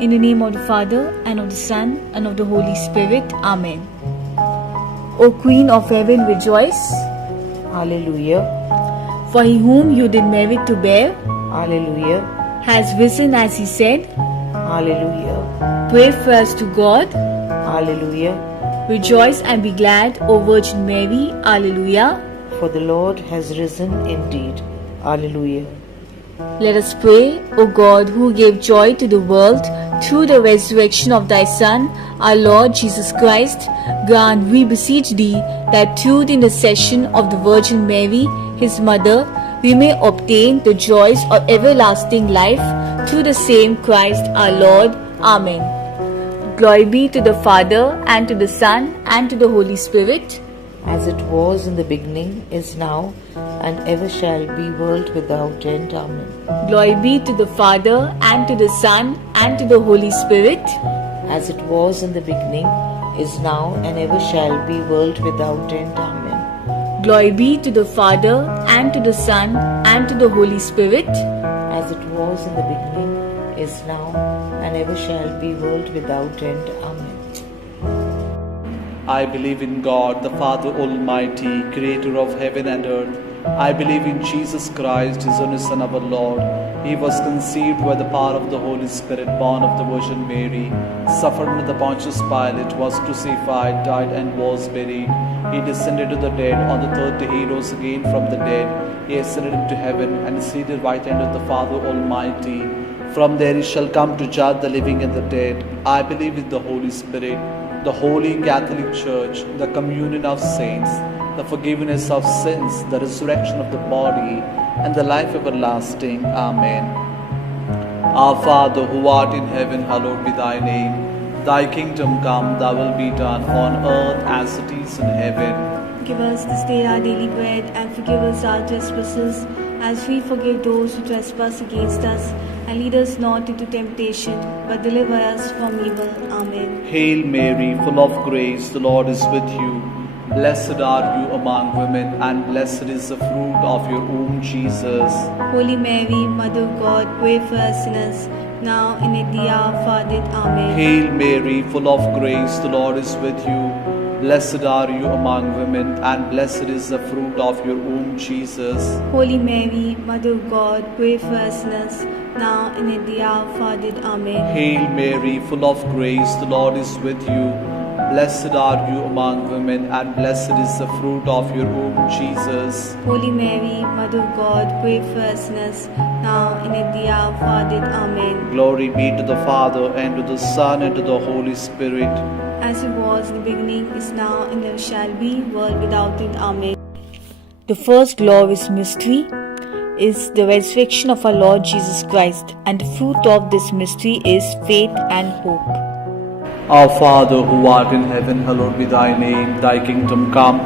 In the name of the Father, and of the Son, and of the Holy Spirit. Amen. O Queen of Heaven, rejoice. Hallelujah. For he whom you did merit to bear Hallelujah. has risen as he said. Hallelujah. Pray for us to God. Hallelujah. Rejoice and be glad, O Virgin Mary. Alleluia. For the Lord has risen indeed. Hallelujah. Let us pray. O God, who gave joy to the world through the resurrection of thy Son, our Lord Jesus Christ, grant, we beseech thee, that through the intercession of the Virgin Mary, his mother, we may obtain the joys of everlasting life through the same Christ our Lord. Amen. Glory be to the Father, and to the Son, and to the Holy Spirit. As it was in the beginning, is now, and ever shall be, world without end. Amen. Glory be to the Father, and to the Son, and to the Holy Spirit. As it was in the beginning, is now, and ever shall be, world without end. Amen. Glory be to the Father, and to the Son, and to the Holy Spirit. As it was in the beginning, is now, and ever shall be, world without end. Amen. I believe in God, the Father Almighty, creator of heaven and earth. I believe in Jesus Christ, his only Son, our Lord. He was conceived by the power of the Holy Spirit, born of the Virgin Mary, suffered under the Pontius Pilate, was crucified, died, and was buried. He descended to the dead. On the third day he rose again from the dead. He ascended into heaven, and is seated at the right hand of the Father Almighty. From there he shall come to judge the living and the dead. I believe in the Holy Spirit, the Holy Catholic Church, the communion of saints, the forgiveness of sins, the resurrection of the body, and the life everlasting. Amen. Our Father, who art in heaven, hallowed be thy name. Thy kingdom come, thy will be done on earth as it is in heaven. Give us this day our daily bread, and forgive us our trespasses, as we forgive those who trespass against us. And lead us not into temptation, but deliver us from evil. Amen. Hail Mary, full of grace, the Lord is with you. Blessed are you among women, and blessed is the fruit of your womb, Jesus. Holy Mary, Mother of God, pray for us sinners, now and at the hour of our death. Amen. Hail Mary, full of grace, the Lord is with you. Blessed are you among women, and blessed is the fruit of your womb, Jesus. Holy Mary, Mother of God, pray for us sinners, now and at the hour of our death. Amen. Hail Mary, full of grace, the Lord is with you. Blessed are you among women, and blessed is the fruit of your womb, Jesus. Holy Mary, Mother of God, pray for us sinners, now and at the hour of our death. Amen. Glory be to the Father, and to the Son, and to the Holy Spirit. As it was in the beginning, is now, and ever shall be, world without end. Amen. The first glorious mystery is the resurrection of our Lord Jesus Christ, and the fruit of this mystery is faith and hope. Our Father, who art in heaven, hallowed be thy name. Thy kingdom come,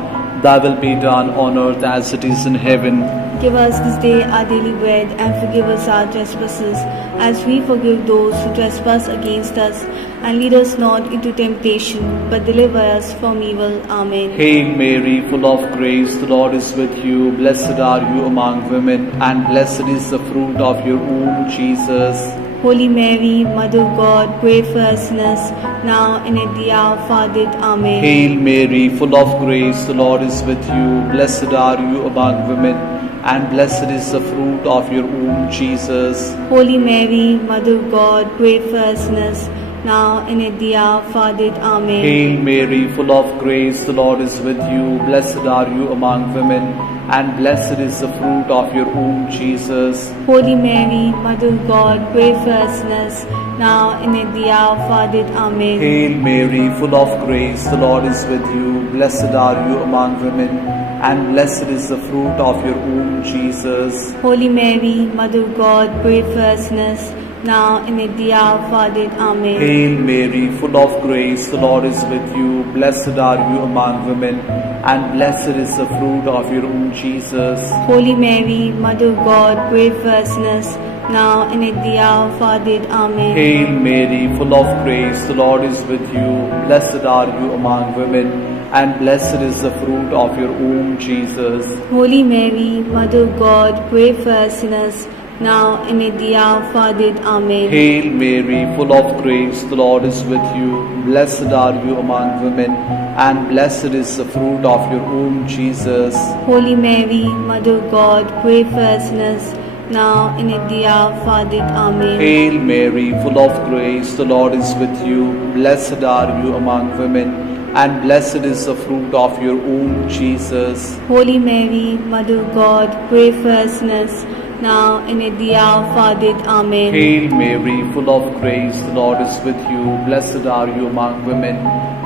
thy will be done on earth as it is in heaven. Give us this day our daily bread, and forgive us our trespasses, as we forgive those who trespass against us. And lead us not into temptation, but deliver us from evil. Amen. Hail Mary, full of grace, the Lord is with you. Blessed are you among women, and blessed is the fruit of your womb, Jesus. Holy Mary, Mother of God, pray for us sinners, now and at the hour of our death. Amen. Hail Mary, full of grace, the Lord is with you. Blessed are you among women, and blessed is the fruit of your womb, Jesus. Holy Mary, Mother of God, pray for us sinners, now and at the hour of our death. Amen. Hail Mary, full of grace, the Lord is with you. Blessed are you among women, and blessed is the fruit of your womb, Jesus. Holy Mary, Mother of God, pray for us sinners, now and at the hour of our death. Amen. Hail Mary, full of grace, the Lord is with you. Blessed are you among women, and blessed is the fruit of your womb, Jesus. Holy Mary, Mother of God, pray for us sinners, now and at the hour of our death. Amen. Hail Mary, full of grace, the Lord is with you. Blessed are you among women, and blessed is the fruit of your womb, Jesus. Holy Mary, Mother of God, pray for us sinners, now and at the hour of our death. Amen. Hail Mary, full of grace, the Lord is with you. Blessed are you among women, and blessed is the fruit of your womb, Jesus. Holy Mary, Mother of God, pray for us sinners, now and at the hour of our death. Amen. Hail Mary, full of grace, the Lord is with you. Blessed are you among women, and blessed is the fruit of your womb, Jesus. Holy Mary, Mother of God, pray for us sinners, now and at the hour of our death. Amen. Hail Mary, full of grace, the Lord is with you. Blessed are you among women, and blessed is the fruit of your womb, Jesus. Holy Mary, Mother of God, pray for us sinners, now and at the hour of our death. Amen. Hail Mary, full of grace, the Lord is with you. Blessed are you among women,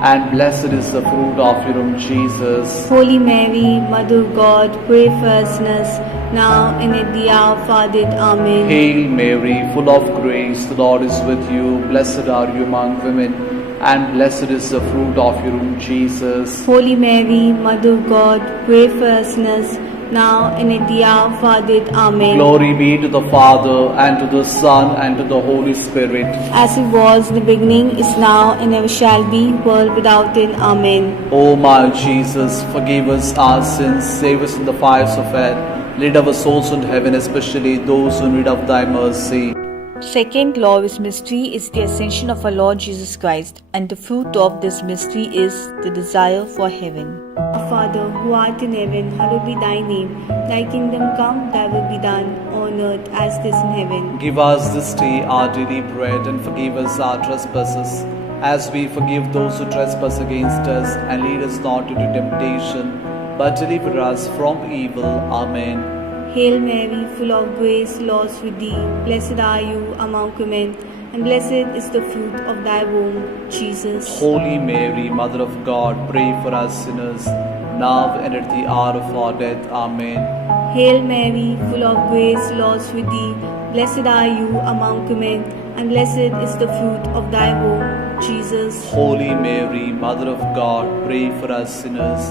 and blessed is the fruit of your womb, Jesus. Holy Mary, Mother of God, pray for us sinners, now and at the hour of our death. Amen. Hail Mary, full of grace, the Lord is with you. Blessed are you among women, and blessed is the fruit of your womb, Jesus. Holy Mary, Mother of God, pray for us sinners, now and at the hour of our death. Amen. Glory be to the Father, and to the Son, and to the Holy Spirit. As it was in the beginning, is now, and ever shall be, world without end. Amen. O my Jesus, forgive us our sins, save us from the fires of hell, lead our souls into heaven, especially those who need of thy mercy. Second glorious mystery is the ascension of our Lord Jesus Christ, and the fruit of this mystery is the desire for heaven. Our Father, who art in heaven, hallowed be thy name. Thy kingdom come, thy will be done, on earth as it is in heaven. Give us this day our daily bread, and forgive us our trespasses, as we forgive those who trespass against us. And lead us not into temptation, but deliver us from evil. Amen. Hail Mary, full of grace, the Lord is with thee. Blessed are you among women, and blessed is the fruit of thy womb, Jesus. Holy Mary, Mother of God, pray for us sinners, now and at the hour of our death. Amen. Hail Mary, full of grace, the Lord is with thee. Blessed are you among women, and blessed is the fruit of thy womb, Jesus. Holy Mary, Mother of God, pray for us sinners,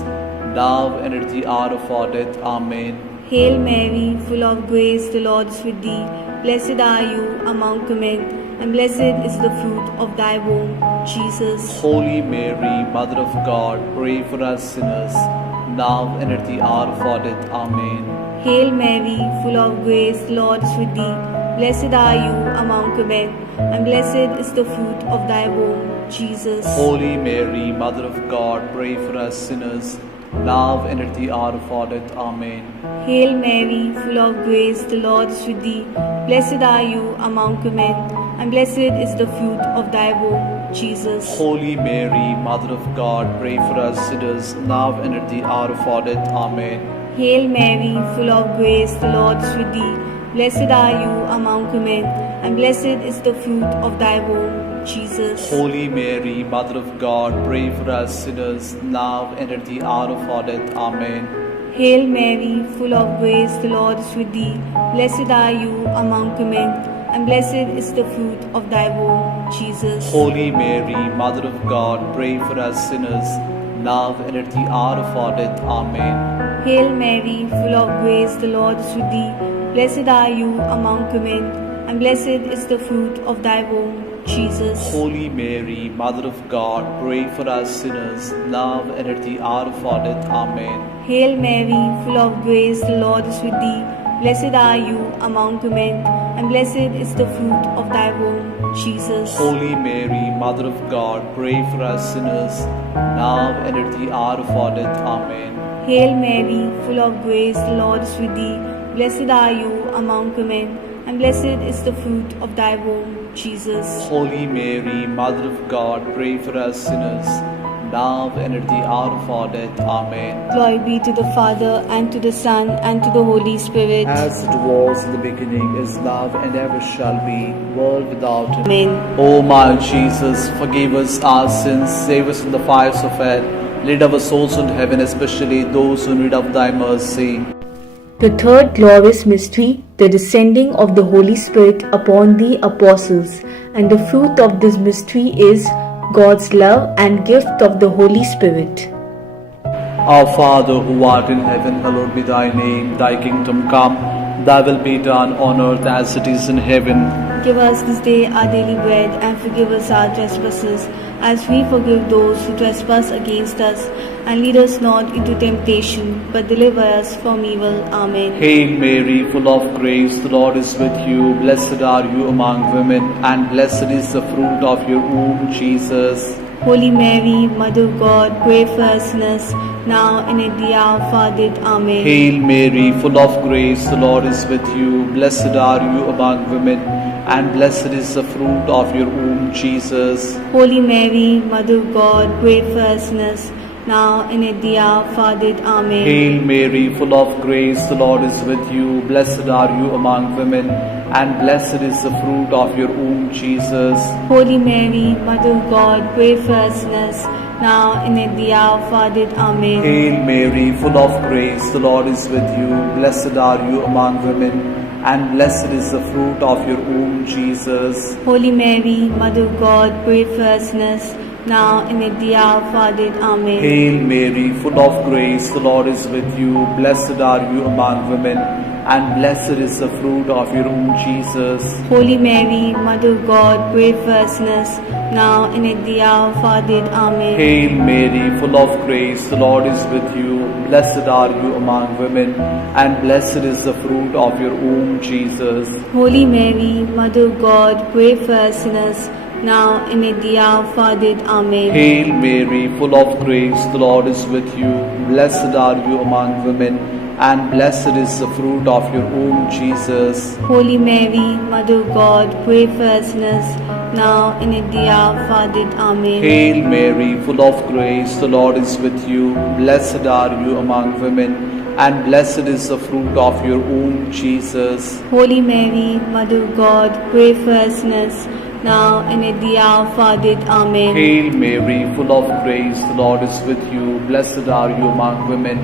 now and at the hour of our death. Amen. Hail Mary, full of grace, the Lord is with thee. Blessed are you among women, and blessed is the fruit of thy womb, Jesus. Holy Mary, Mother of God, pray for us sinners, now and at the hour of our death. Amen. Hail Mary, full of grace, the Lord is with thee. Blessed are you among women, and blessed is the fruit of thy womb, Jesus. Holy Mary, Mother of God, pray for us sinners, now and at the hour of our death. Amen. Hail Mary, full of grace, the Lord is with thee. Blessed are you among women, and blessed is the fruit of thy womb, Jesus. Holy Mary, Mother of God, pray for us sinners, now and at the hour of our death. Amen. Hail Mary, full of grace, the Lord is with thee. Blessed are you among women, and blessed is the fruit of thy womb, Jesus. Holy Mary, Mother of God, pray for us sinners, now and at the hour of our death. Amen. Hail Mary, full of grace, the Lord is with thee. Blessed are you among women, and blessed is the fruit of thy womb, Jesus. Holy Mary, Mother of God, pray for us sinners, now and at the hour of our death. Amen. Hail Mary, full of grace, the Lord is with thee. Blessed are you among women, and blessed is the fruit of thy womb, Jesus. Holy Mary, Mother of God, pray for us sinners, now and at the hour of our death. Amen. Hail Mary, full of grace, the Lord is with thee. Blessed are you among women, and blessed is the fruit of thy womb, Jesus. Holy Mary, Mother of God, pray for us sinners, now and at the hour of our death. Amen. Hail Mary, full of grace, the Lord is with thee. Blessed are you among women, and blessed is the fruit of thy womb, Jesus. Holy Mary, Mother of God, pray for us sinners, now and at the hour of our death. Amen. Glory be to the Father, and to the Son, and to the Holy Spirit. As it was in the beginning, is now, and ever shall be, world without end. Amen. O my Jesus, forgive us our sins, save us from the fires of hell, lead our souls into heaven, especially those who need of thy mercy. The third glorious mystery, the descending of the Holy Spirit upon the apostles, and the fruit of this mystery is God's love and gift of the Holy Spirit. Our Father, who art in heaven, hallowed be thy name. Thy kingdom come, thy will be done on earth as it is in heaven. Give us this day our daily bread, and forgive us our trespasses, as we forgive those who trespass against us. And lead us not into temptation, but deliver us from evil. Amen. Hail Mary, full of grace, the Lord is with you. Blessed are you among women, and blessed is the fruit of your womb, Jesus. Holy Mary, Mother of God, pray for us sinners, now and at the hour of our death. Amen. Hail Mary, full of grace, the Lord is with you. Blessed are you among women, and blessed is the fruit of your womb, Jesus. Holy Mary, Mother of God, pray for us sinners, now and at the hour of our death. Amen. Hail Mary, full of grace, the Lord is with you. Blessed are you among women, and blessed is the fruit of your womb, Jesus. Holy Mary, Mother of God, pray for us sinners, now and at the hour of our death. Amen. Hail Mary, full of grace, the Lord is with you. Blessed are you among women, and blessed is the fruit of your womb, Jesus. Holy Mary, Mother of God, pray for us sinners, now and at the hour of our death. Amen. Hail Mary, full of grace, the Lord is with you. Blessed are you among women, and blessed is the fruit of your womb, Jesus. Holy Mary, Mother of God, pray for us sinners, now and at the hour of our death. Amen. Hail Mary, full of grace, the Lord is with you. Blessed are you among women, and blessed is the fruit of your womb, Jesus. Holy Mary, Mother of God, pray for us sinners, now and at the hour of our death. Amen. Hail Mary, full of grace, the Lord is with you. Blessed are you among women, and blessed is the fruit of your womb, Jesus. Holy Mary, Mother of God, pray for us sinners, now and at the hour of our death. Amen. Hail Mary, full of grace, the Lord is with you. Blessed are you among women, and blessed is the fruit of your womb, Jesus. Holy Mary, Mother of God, pray for us sinners, now and at the hour of our death. Amen. Hail Mary, full of grace, the Lord is with you. Blessed are you among women,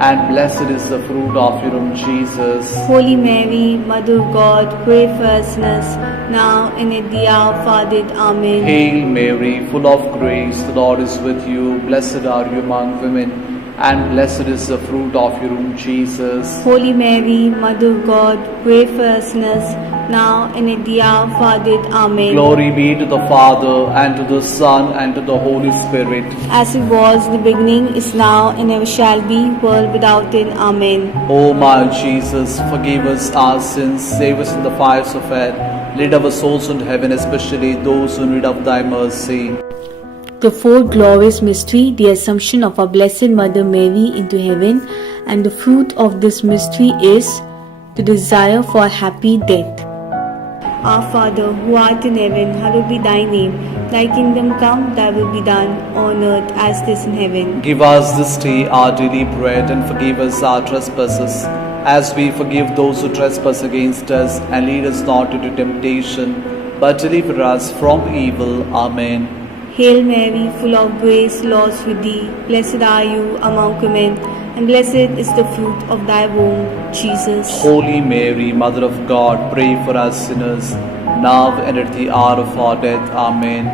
and blessed is the fruit of your womb, Jesus. Holy Mary, Mother of God, pray for us sinners, now and at the hour of our death. Amen. Hail Mary, full of grace, the Lord is with you. Blessed are you among women, and blessed is the fruit of your womb, Jesus. Holy Mary, Mother of God, pray for us sinners, now and at the hour of our death. Amen. Glory be to the Father, and to the Son, and to the Holy Spirit. As it was in the beginning, is now, and ever shall be, world without end. Amen. O my Jesus, forgive us our sins, save us from the fires of hell, lead our souls into heaven, especially those who need of thy mercy. The fourth glorious mystery, the Assumption of our Blessed Mother Mary into heaven, and the fruit of this mystery is the desire for a happy death. Our Father, who art in heaven, hallowed be thy name. Thy kingdom come, thy will be done, on earth as it is in heaven. Give us this day our daily bread, and forgive us our trespasses, as we forgive those who trespass against us. And lead us not into temptation, but deliver us from evil. Amen. Hail Mary, full of grace, Lord is with thee. Blessed are you among women, and blessed is the fruit of thy womb, Jesus. Holy Mary, Mother of God, pray for us sinners, now and at the hour of our death. Amen.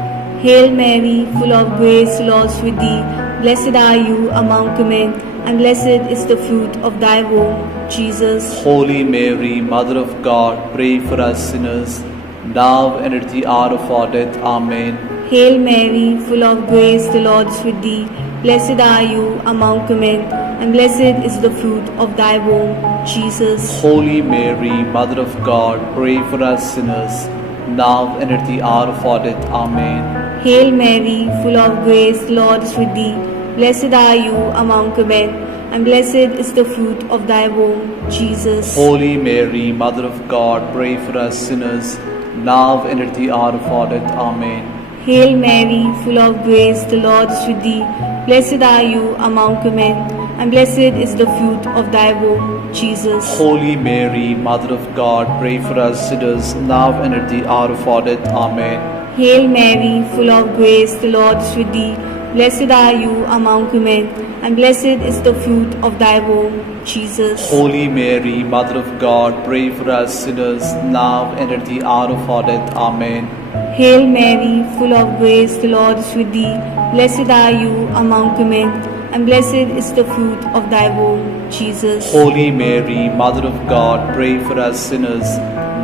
Hail Mary, full of grace, Lord is with thee. Blessed are you among women, and blessed is the fruit of thy womb, Jesus. Holy Mary, Mother of God, pray for us sinners, now and at the hour of our death. Amen. Hail Mary, full of grace, the Lord is with thee. Blessed are you among women, and blessed is the fruit of thy womb, Jesus. Holy Mary, Mother of God, pray for us sinners, now and at the hour of our death. Amen. Hail Mary, full of grace, the Lord is with thee. Blessed are you among women, and blessed is the fruit of thy womb, Jesus. Holy Mary, Mother of God, pray for us sinners, now and at the hour of our death. Amen. Hail Mary, full of grace, the Lord is with thee. Blessed are you among women, and blessed is the fruit of thy womb, Jesus. Holy Mary, Mother of God, pray for us sinners, now and at the hour of our death. Amen. Hail Mary, full of grace, the Lord is with thee. Blessed are you among women, and blessed is the fruit of thy womb, Jesus. Holy Mary, Mother of God, pray for us sinners, now and at the hour of our death. Amen. Hail Mary, full of grace, the Lord is with thee. Blessed are you among women, and blessed is the fruit of thy womb, Jesus. Holy Mary, Mother of God, pray for us sinners,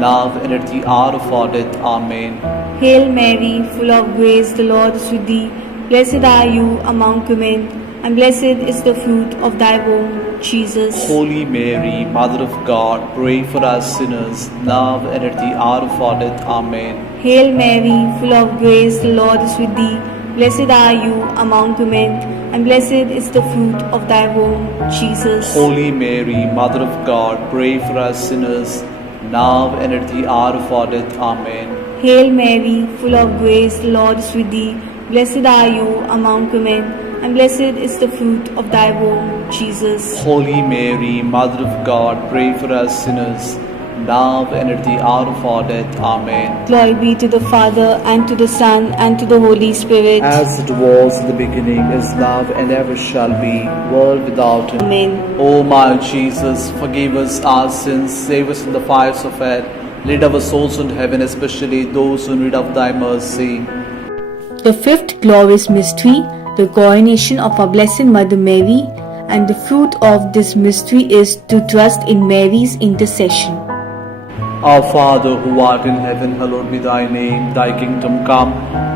now and at the hour of our death. Amen. Hail Mary, full of grace, the Lord is with thee. Blessed are you among women, and blessed is the fruit of thy womb, Jesus. Holy Mary, Mother of God, pray for us sinners, now and at the hour of our death. Amen. Hail Mary, full of grace, the Lord is with thee. Blessed are you among women, and blessed is the fruit of thy womb, Jesus. Holy Mary, Mother of God, pray for us sinners, now and at the hour of our death. Amen. Hail Mary, full of grace, the Lord is with thee. Blessed are you among women, and blessed is the fruit of thy womb, Jesus. Holy Mary, Mother of God, pray for us sinners, now and at the hour of our death. Amen. Glory be to the Father, and to the Son, and to the Holy Spirit. As it was in the beginning, is now, and ever shall be, world without end. Amen. O my Jesus, forgive us our sins, save us from the fires of hell, lead our souls into heaven, especially those who need of thy mercy. The fifth glorious mystery, the coronation of our Blessed Mother Mary, and the fruit of this mystery is to trust in Mary's intercession. Our Father, who art in heaven, hallowed be thy name. Thy kingdom come,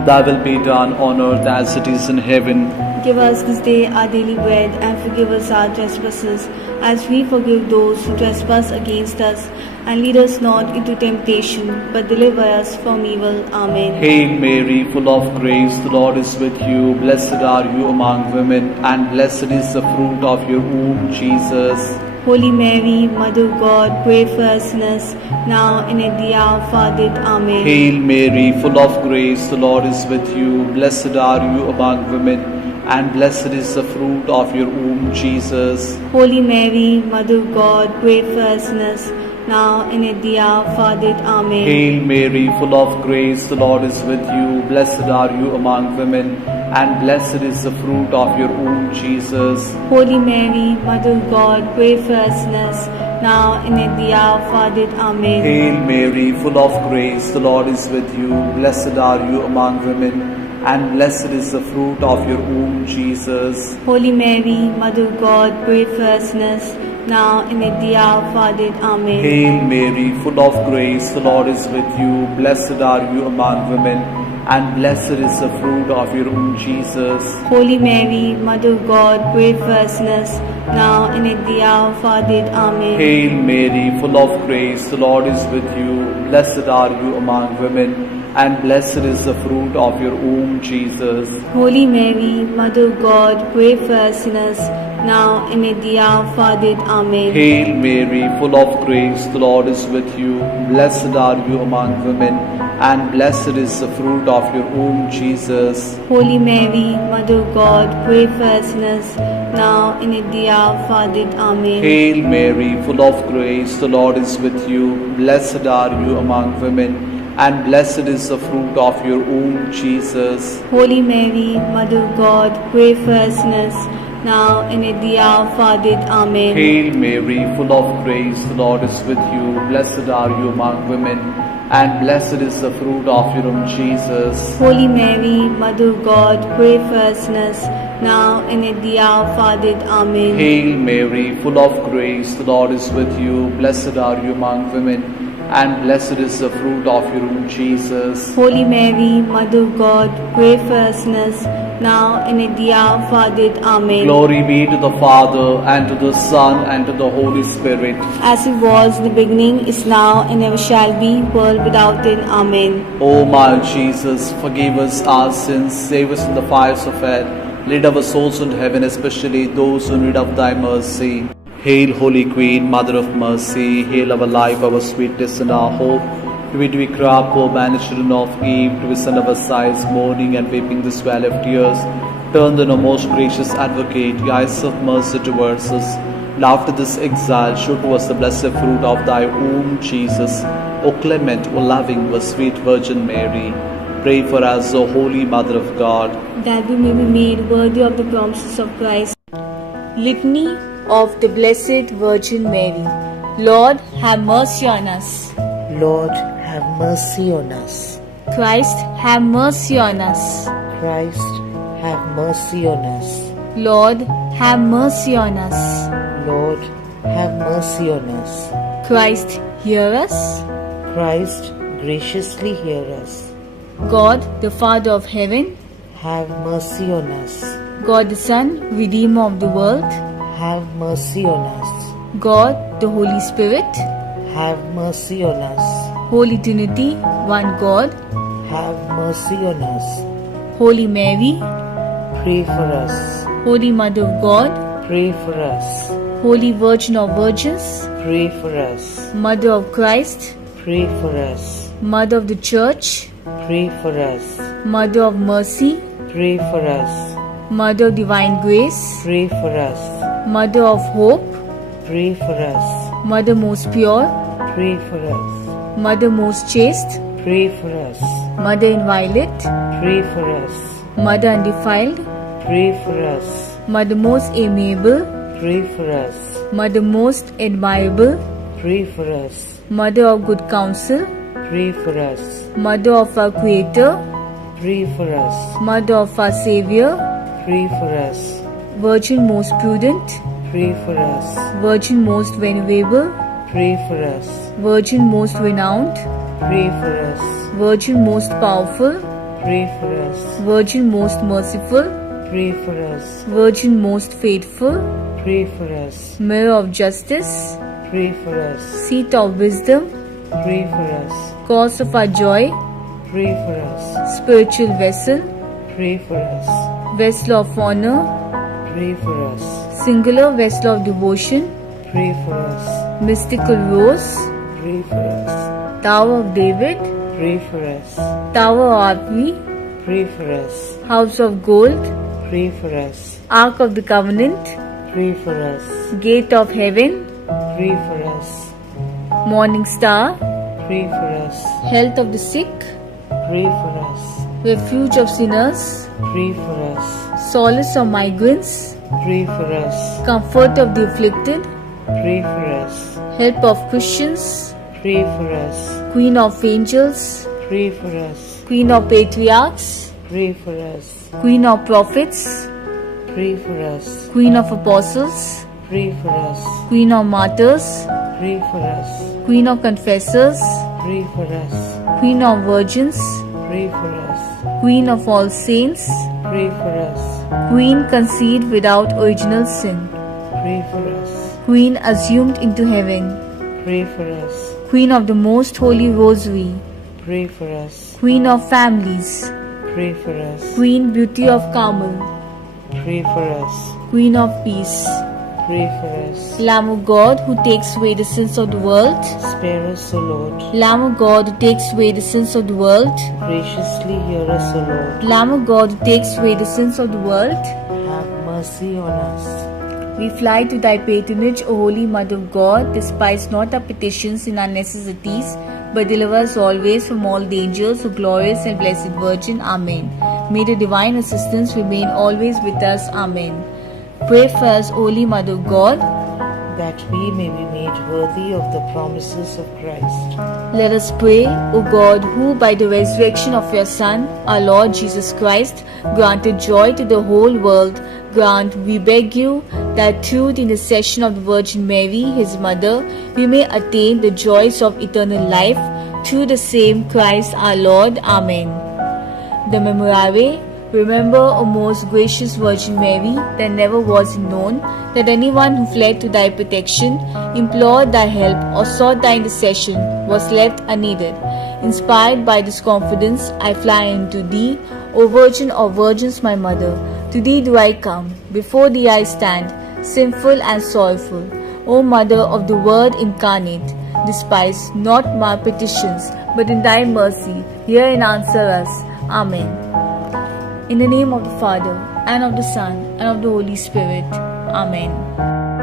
thy will be done on earth as it is in heaven. Give us this day our daily bread, and forgive us our trespasses, as we forgive those who trespass against us. And lead us not into temptation, but deliver us from evil. Amen. Hail Mary, full of grace, the Lord is with you. Blessed are you among women, and blessed is the fruit of your womb, Jesus. Holy Mary, Mother of God, pray for us sinners, now and at the hour of our death. Amen. Hail Mary, full of grace, the Lord is with you. Blessed are you among women, and blessed is the fruit of your womb, Jesus. Holy Mary, Mother of God, pray for us sinners, now and at the hour of our death. Amen. Hail Mary, full of grace, the Lord is with you. Blessed are you among women, and blessed is the fruit of your womb, Jesus. Holy Mary, Mother of God, pray for us sinners, now and at the hour of our death. Amen. Hail Mary, full of grace, the Lord is with you. Blessed are you among women, and blessed is the fruit of your womb, Jesus. Holy Mary, Mother of God, pray for us sinners, now and at the hour of our death. Amen. Hail Mary, full of grace, the Lord is with you. Blessed are you among women, and blessed is the fruit of your womb, Jesus. Holy Mary, Mother of God, pray for us sinners, now and at the hour of our death. Amen. Hail Mary, full of grace, the Lord is with you. Blessed are you among women, and blessed is the fruit of your womb, Jesus. Holy Mary, Mother of God, pray for us sinners, now and at the hour of our death. Amen. Hail Mary, full of grace, the Lord is with you. Blessed are you among women, and blessed is the fruit of your womb, Jesus. Holy Mary, Mother of God, pray for us sinners, now and at the hour of our death. Amen. Hail Mary, full of grace, the Lord is with you. Blessed are you among women, and blessed is the fruit of your womb, Jesus. Holy Mary, Mother of God, pray for us sinners, now and at the hour of our death. Amen. Hail Mary, full of grace, the Lord is with you. Blessed are you among women, and blessed is the fruit of your womb, Jesus. Holy Mary, Mother of God, pray for us sinners, now and at the hour of our death. Amen. Hail Mary, full of grace, the Lord is with you. Blessed are you among women, and blessed is the fruit of your womb, Jesus. Holy Mary, Mother of God, pray for us sinners, now and at the hour of our death. Amen. Glory be to the Father, and to the Son, and to the Holy Spirit. As it was in the beginning, is now, and ever shall be, world without end. Amen. O my Jesus, forgive us our sins, save us from the fires of hell, lead our souls into heaven, especially those who need of thy mercy. Hail, Holy Queen, Mother of Mercy, hail our life, our sweetness, and our hope. To it we cry, poor banished children of Eve, to send our sighs, mourning and weeping this valley of tears. Turn then, O most gracious Advocate, your eyes of mercy towards us, and after this exile, show to us the blessed fruit of thy womb, Jesus. O clement, O loving, O sweet Virgin Mary, pray for us, O Holy Mother of God, that we may be made worthy of the promises of Christ. Litany of the Blessed Virgin Mary. Lord, have mercy on us. Lord, have mercy on us. Christ, have mercy on us. Christ, have mercy on us. Lord, have mercy on us. Lord, have mercy on us. Christ, hear us. Christ, graciously hear us. God, the Father of heaven, Have mercy on us. God the Son, Redeemer of the world, Have mercy on us. God, the Holy Spirit, Have mercy on us. Holy Trinity, one God, Have mercy on us. Holy Mary, Pray for us. Holy Mother of God, Pray for us. Holy Virgin of Virgins, Pray for us. Mother of Christ, Pray for us. Mother of the Church, Pray for us. Mother of Mercy, Pray for us. Mother of Divine Grace, Pray for us. Mother of Hope, Pray for us. Mother most pure, Pray for us. Mother most chaste, Pray for us. Mother inviolate, Pray for us. Mother undefiled, Pray for us. Mother most amiable, Pray for us. Mother most admirable, Pray for us. Mother of good counsel, Pray for us. Mother of our Creator, Pray for us. Mother of our Savior, Pray for us. Virgin most prudent, Pray for us. Virgin most venerable, Pray for us. Virgin most renowned, Pray for us. Virgin most powerful, Pray for us. Virgin most merciful, Pray for us. Virgin most faithful, Pray for us. Mirror of justice, Pray for us. Seat of wisdom, Pray for us. Cause of our joy, Pray for us. Spiritual vessel, Pray for us. Vessel of honor, Pray for us. Singular vessel of devotion, Pray for us. Mystical rose, Pray for us. Tower of David, Pray for us. Tower of Artvi, Pray for us. House of Gold, Pray for us. Ark of the Covenant, Pray for us. Gate of Heaven, Pray for us. Morning Star, Pray for us. Health of the sick, Pray for us. Refuge of sinners, Pray for us. Solace of migrants, Pray for us. Comfort of the afflicted, Pray for us. Help of Christians, Pray for us. Queen of angels, Pray for us. Queen of patriarchs, Pray for us. Queen of prophets, Pray for us. Queen of apostles, Pray for us. Queen of martyrs, Pray for us. Queen of confessors, Pray for us. Queen of virgins, Pray for us. Queen of all saints, Pray for us. Queen conceived without original sin, Pray for us. Queen assumed into heaven, Pray for us. Queen of the most holy rosary, Pray for us. Queen of families, Pray for us. Queen beauty of Carmel, Pray for us. Queen of peace, Pray for us. Lamb of God who takes away the sins of the world, Spare us, O Lord. Lamb of God who takes away the sins of the world, Graciously hear us, O Lord. Lamb of God who takes away the sins of the world, Have mercy on us. we fly to thy patronage, O Holy Mother of God. Despise not our petitions in our necessities, but deliver us always from all dangers, O glorious and blessed Virgin. Amen. May the divine assistance remain always with us. Amen. Pray for us, Holy Mother of God, that we may be made worthy of the promises of Christ. Let us pray, O God, who by the resurrection of your Son, our Lord Jesus Christ, granted joy to the whole world, grant, we beg you, that through the intercession of the Virgin Mary, his mother, we may attain the joys of eternal life, through the same Christ our Lord. Amen. The Memorare. Remember, O most gracious Virgin Mary, that never was it known that anyone who fled to thy protection, implored thy help, or sought thy intercession was left unneeded. Inspired by this confidence, I fly unto thee, O Virgin of Virgins, my Mother. To thee do I come, before thee I stand, sinful and sorrowful. O Mother of the Word incarnate, despise not my petitions, but in thy mercy hear and answer us. Amen. In the name of the Father, and of the Son, and of the Holy Spirit. Amen.